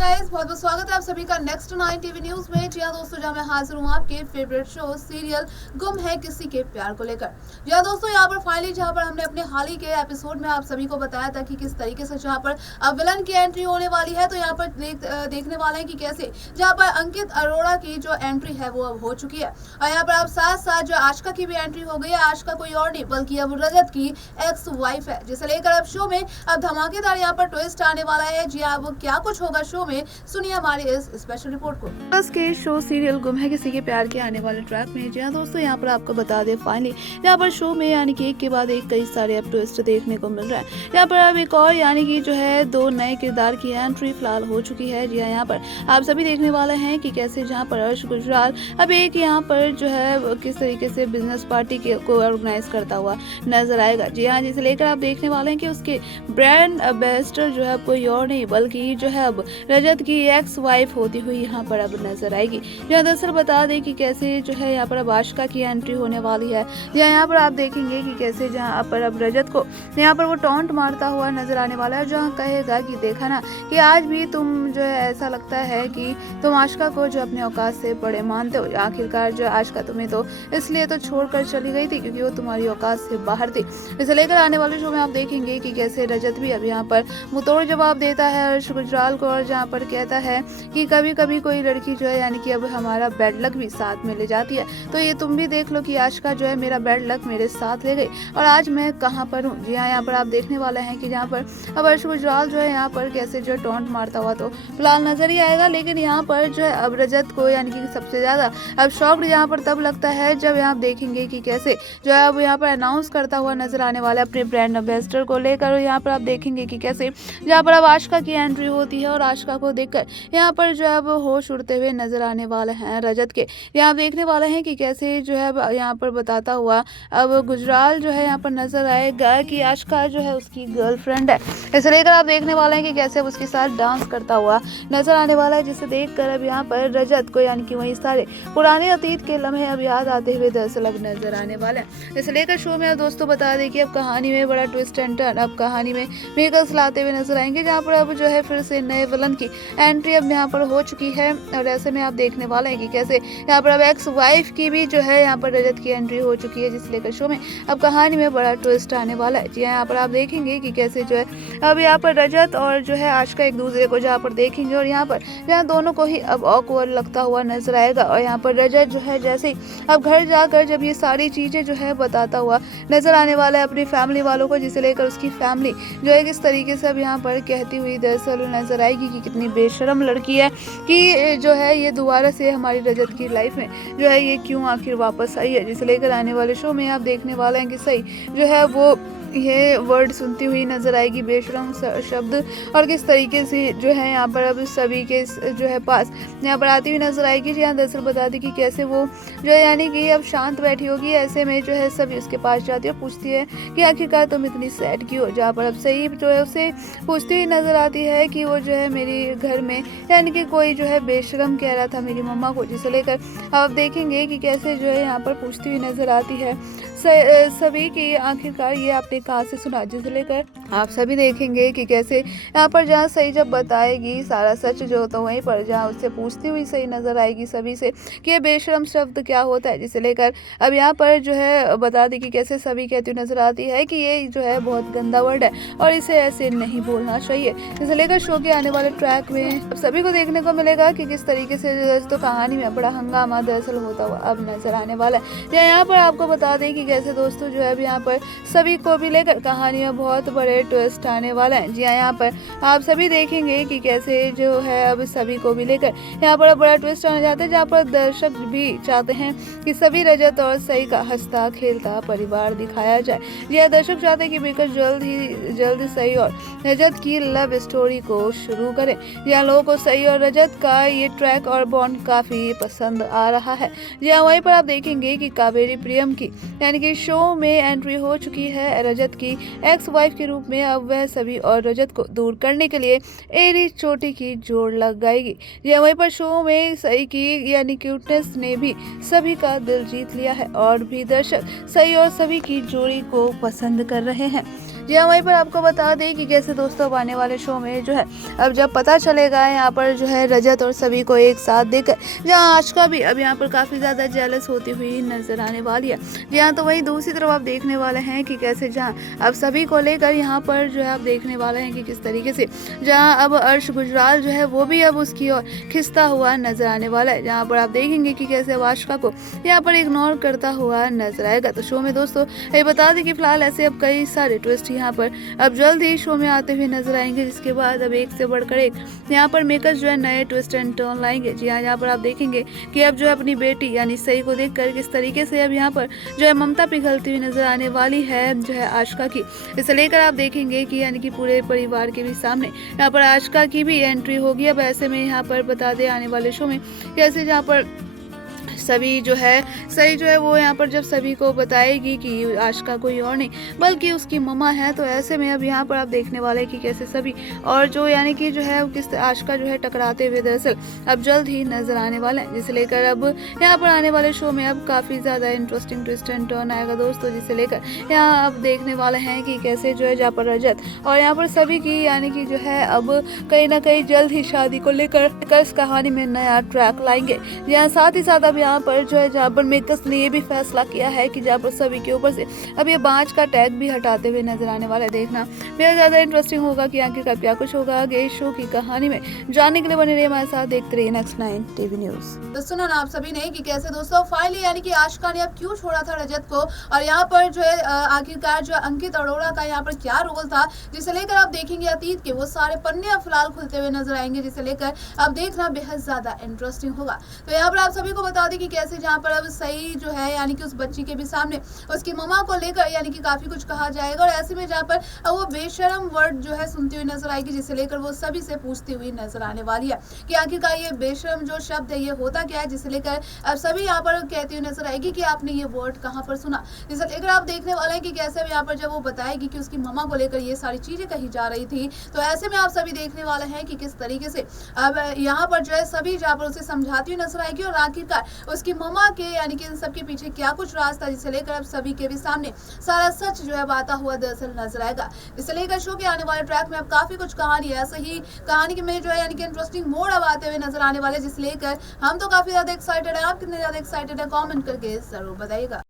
Guys, बहुत बहुत स्वागत है आप सभी का नेक्स्ट 9 टीवी न्यूज में। जी हाँ दोस्तों, जहाँ मैं हाजिर हूँ आपके फेवरेट शो सीरियल गुम है किसी के प्यार को लेकर। जी हाँ दोस्तों, यहाँ पर फाइनली जहाँ पर हमने अपने हाल ही के एपिसोड में आप सभी को बताया था कि किस तरीके से जहाँ पर अब विलन की एंट्री होने वाली है, तो यहाँ पर देखने वाले हैं कि कैसे जहाँ पर अंकित अरोड़ा की जो एंट्री है वो अब हो चुकी है। और यहाँ पर अब साथ साथ जो आशिका की भी एंट्री हो गई है। आशिका कोई और नहीं बल्कि अब रजत की एक्स वाइफ है, जिसे लेकर अब शो में अब धमाकेदार यहाँ पर ट्विस्ट आने वाला है। जी हाँ, अब क्या कुछ होगा शो में, सुनिए हमारी इस स्पेशल रिपोर्ट को। बस के शो सीरियल गुम है किसी के प्यार के आने वाले ट्रैक में जी हाँ दोस्तों, यहाँ पर आपको बता दें फाइनली यहाँ पर शो में यानी कि एक के बाद एक कई सारे अब ट्विस्ट देखने को मिल रहा है। यहाँ पर अब एक और यानी कि जो है दो नए किरदार की एंट्री फिलहाल हो चुकी है। जी हाँ, यहाँ पर आप सभी देखने वाले हैं कि कैसे जहाँ पर अर्श गुजराल अब एक यहाँ पर जो है किस तरीके से बिजनेस पार्टी को ऑर्गेनाइज करता हुआ नजर आएगा। जी हाँ, जिसे लेकर आप देखने वाले हैं कि उसके ब्रांड एम्बेसडर जो है कोई और नहीं बल्कि जो है अब रजत की एक्स वाइफ होती हुई यहाँ पर अब नजर आएगी। यहाँ दरअसल बता दें कि कैसे जो है यहाँ पर अब आशिका की एंट्री होने वाली है। यहाँ पर आप देखेंगे कि कैसे जहाँ पर अब रजत को यहाँ पर वो टॉन्ट मारता हुआ नजर आने वाला है, जहाँ कहेगा कि देखा ना कि आज भी तुम जो है ऐसा लगता है कि तुम आशिका को जो अपने औकात से बड़े मानते हो। आखिरकार जो आशिका तुम्हें तो इसलिए तो छोड़कर चली गई थी क्योंकि वो तुम्हारी औकात से बाहर थी। इसे लेकर आने वाले शो में आप देखेंगे कि कैसे रजत भी अब यहाँ पर मुंहतोड़ जवाब देता है अर्श गुजराल को, और जहाँ पर कहता है कि कभी कभी कोई लड़की जो है यानी कि अब हमारा बैड लक भी साथ में ले जाती है, तो ये तुम भी देख लो कि आशिका जो है मेरा बैड लक मेरे साथ ले गई और आज मैं कहाँ पर हूँ। जी हाँ, यहाँ पर आप देखने वाले हैं कि जहाँ पर अब अर्श गुजराल जो है यहाँ पर कैसे जो टॉन्ट मारता हुआ तो फिलहाल नजर ही आएगा। लेकिन यहाँ पर जो है अब रजत को यानी कि सबसे ज्यादा अब शॉक्ड यहाँ पर तब लगता है जब यहाँ देखेंगे कि कैसे जो है अब यहाँ पर अनाउंस करता हुआ नजर आने वाला है अपने ब्रांड एम्बेसडर को लेकर। यहाँ पर आप देखेंगे कि कैसे जहाँ पर अब आशिका की एंट्री होती है और आशिका को देखकर यहाँ पर जो है अब होश उड़ते हुए नजर आने वाले हैं रजत के। यहाँ देखने वाले हैं कि कैसे जो है यहाँ पर बताता हुआ अब गुजराल जो है यहाँ पर नजर आएगा कि आशिका जो है उसकी गर्लफ्रेंड है। इसे लेकर आप देखने वाले हैं कि कैसे उसके साथ डांस करता हुआ नजर आने वाला है, जिसे देखकर अब यहाँ पर रजत को यानी कि वही सारे पुराने अतीत के लम्हे अब याद आते हुए दरअसल अब नजर आने वाले हैं। इसे लेकर शो में अब दोस्तों बता दें कि अब कहानी में बड़ा ट्विस्ट एंड टर्न, अब कहानी में मेकर्स लाते हुए नजर आएंगे, जहाँ पर अब जो है फिर से नए विलन की एंट्री अब यहाँ पर हो चुकी है। और ऐसे में आप देखने वाले हैं कि कैसे यहाँ पर अब एक्स वाइफ की भी जो है यहाँ पर रजत की एंट्री हो चुकी है, जिसे लेकर शो में अब कहानी में बड़ा ट्विस्ट आने वाला है। जी यहाँ पर आप देखेंगे कि कैसे जो है अब यहाँ पर रजत और जो है आशिका एक दूसरे को जहाँ पर देखेंगे और यहाँ पर यहाँ दोनों को ही अब ऑकवर्ड लगता हुआ नजर आएगा। और यहाँ पर रजत जो है जैसे ही अब घर जाकर जब ये सारी चीजें जो है बताता हुआ नजर आने वाला है अपनी फैमिली वालों को, जिसे लेकर उसकी फैमिली जो है किस तरीके से अब यहाँ पर कहती हुई दरअसल नजर आएगी कि कितनी बेशरम लड़की है कि जो है ये दोबारा से हमारी रजत की लाइफ में जो है ये क्यों आखिर वापस आई है। जिसे लेकर आने वाले शो में आप देखने वाले हैं कि सही जो है वो ये वर्ड सुनती हुई नजर आएगी बेशरम शब्द, और किस तरीके से जो है यहाँ पर अब सभी के जो है पास यहाँ पर आती हुई नजर आएगी। यहाँ दरअसल बता दी कि कैसे वो जो है यानी कि अब शांत बैठी होगी, ऐसे में जो है सभी उसके पास जाती है, पूछती है कि आखिरकार तुम इतनी सैड क्यों। जहाँ पर अब सही जो है उसे पूछती हुई नजर आती है कि वो जो है मेरे घर में यानी कि कोई जो है बेशरम कह रहा था मेरी मम्मा को, जिसे लेकर आप देखेंगे कि कैसे जो है यहाँ पर पूछती हुई नजर आती है सभी की आखिरकार ये आपने कहाँ से सुना। जिसे लेकर आप सभी देखेंगे कि कैसे यहाँ पर जहाँ सही जब बताएगी सारा सच जो तो वहीं पर जहाँ उससे पूछती हुई सही नजर आएगी सभी से कि ये बेशरम शब्द क्या होता है। जिसे लेकर अब यहाँ पर जो है बता दी कि कैसे सभी कहती हुई नजर आती है कि ये जो है बहुत गंदा वर्ड है और इसे ऐसे नहीं बोलना चाहिए। जिसे लेकर शो के आने वाले ट्रैक में अब सभी को देखने को मिलेगा कि किस तरीके से तो कहानी में बड़ा हंगामा दरअसल होता हुआ अब नजर आने वाला है। यहाँ पर आपको बता दें कि कैसे दोस्तों जो है अब यहाँ पर सभी को भी लेकर कहानी में बहुत बड़े ट्विस्ट आने वाला है। जी हाँ, यहाँ पर आप सभी देखेंगे कि कैसे जो है अब सभी को भी लेकर यहाँ पर बड़ा ट्विस्ट आने जाता है, जहाँ पर दर्शक भी चाहते हैं कि सभी रजत और सही का हंसता खेलता परिवार दिखाया जाए। जी हाँ, दर्शक चाहते हैं कि मेकर जल्द सही और रजत की लव स्टोरी को शुरू करें। यहाँ लोगों को सही और रजत का ये ट्रैक और बॉन्ड काफी पसंद आ रहा है। जी हाँ, वहीं पर आप देखेंगे कि कावेरी प्रियम की यानी कि शो में एंट्री हो चुकी है रजत की एक्स वाइफ के रूप में। अब वह सभी और रजत को दूर करने के लिए एड़ी चोटी की जोड़ लगाएगी। यह वहीं पर शो में सही की यानी क्यूटनेस ने भी सभी का दिल जीत लिया है और भी दर्शक सही और सभी की जोड़ी को पसंद कर रहे हैं। जी हाँ, वहीं पर आपको बता दें कि कैसे दोस्तों अब आने वाले शो में जो है अब जब पता चलेगा यहाँ पर जो है रजत और सभी को एक साथ देकर जहाँ आशिका भी अब यहाँ पर काफ़ी ज़्यादा जेलस होती हुई नजर आने वाली है। जी हाँ, तो वहीं दूसरी तरफ आप देखने वाले हैं कि कैसे जहाँ अब सभी को लेकर यहाँ पर जो है आप देखने वाले हैं कि किस तरीके से जहाँ अब अर्श गुजराल जो है वो भी अब उसकी ओर खिंचता हुआ नजर आने वाला है, जहाँ पर आप देखेंगे कि कैसे अब आशिका को यहाँ पर इग्नोर करता हुआ नजर आएगा। तो शो में दोस्तों ये बता दें कि फिलहाल ऐसे अब कई सारे ट्विस्ट यहाँ पर अब जल्द ही शो में आते हुए नजर आएंगे, जिसके बाद अब एक से बढ़कर एक यहाँ पर मेकर्स जो है नए ट्विस्ट एंड टर्न लाएंगे। जी हाँ, यहाँ पर आप देखेंगे कि अब जो है अपनी बेटी यानी सई को देखकर किस तरीके से अब यहाँ पर जो है ममता पिघलती हुई नजर आने वाली है जो है आशिका की। इसे लेकर आप देखेंगे कि यानी कि पूरे परिवार के भी सामने यहाँ पर आशिका की भी एंट्री होगी। अब ऐसे में यहाँ पर बता दें आने वाले शो में कैसे जहाँ पर सभी जो है सही जो है वो यहाँ पर जब सभी को बताएगी कि आशिका कोई और नहीं बल्कि उसकी मम्मा है, तो ऐसे में अब यहाँ पर आप देखने वाले कि कैसे सभी और जो यानी कि जो है किस आशिका जो है टकराते हुए दरअसल अब जल्द ही नजर आने वाले हैं, जिसे लेकर अब यहाँ पर आने वाले शो में अब काफ़ी ज़्यादा इंटरेस्टिंग ट्विस्ट एंड टर्न आएगा दोस्तों, जिसे लेकर यहाँ अब देखने वाले हैं कि कैसे जो है जहाँ पर रजत और यहाँ पर सभी की यानी कि जो है अब कहीं ना कहीं जल्द ही शादी को लेकर इस कहानी में नया ट्रैक लाएंगे। यहाँ साथ ही साथ अब यहाँ पर जो है जहाँ पर मेकर्स ने ये भी फैसला किया है कि जहाँ पर सभी के ऊपर से अब ये बांझ का टैग भी हटाते हुए नजर आने वाला है। देखना बेहद ज़्यादा इंटरेस्टिंग होगा कि आखिरकार क्या कुछ होगा आगे इस शो की कहानी में। जानने के लिए बने रहिए हमारे साथ, देखते रहिए नेक्स्ट 9 टीवी न्यूज़। तो सुना ना आप सभी ने कि कैसे दोस्तों फाइनली यानी कि आशिका ने अब क्यों छोड़ा था रजत को, और यहाँ पर जो है आखिरकार जो अंकित अरोड़ा का यहाँ पर क्या रोल था, जिसे लेकर आप देखेंगे अतीत के वो सारे पन्ने अब फिलहाल खुलते हुए नजर आएंगे, जिसे लेकर आप देखना बेहद ज्यादा इंटरेस्टिंग होगा। तो यहाँ पर आप सभी को बता दें कि कैसे जहाँ पर अब सही जो है यानी कि उस बच्ची के भी सामने उसकी मम्मा को लेकर यानी कि काफी कुछ कहा जाएगा, और ऐसे में जहाँ पर अब वो बेशरम वर्ड जो है सुनती हुई नजर आएगी, जिसे लेकर वो सभी से पूछती हुई नजर आने वाली है कि आखिरकार ये बेशरम जो शब्द है ये होता क्या है, जिसे लेकर अब सभी यहाँ पर कहती हुई नजर आएगी कि आपने ये वर्ड कहाँ पर सुना। जिसे लेकर आप देखने वाले हैं कि कैसे यहाँ पर जब वो बताएगी कि उसकी मम्मा को लेकर ये सारी चीजें कही जा रही थी, तो ऐसे में आप सभी देखने वाले हैं कि किस तरीके से अब यहाँ पर जो है सभी जहाँ पर उसे समझाती हुई नजर आएगी, और आखिरकार उसकी मम्मा के यानी कि इन सब के पीछे क्या कुछ राज था, जिसे लेकर अब सभी के भी सामने सारा सच जो है आता हुआ दरअसल नजर आएगा। इसे लेकर शो के आने वाले ट्रैक में अब काफी कुछ कहानी है, ऐसे ही कहानी के में जो है यानी कि इंटरेस्टिंग मोड़ अब आते हुए नजर आने वाले, जिसे लेकर हम तो काफी ज्यादा एक्साइटेड है। आप कितने ज्यादा एक्साइटेड है कमेंट करके जरूर बताइएगा।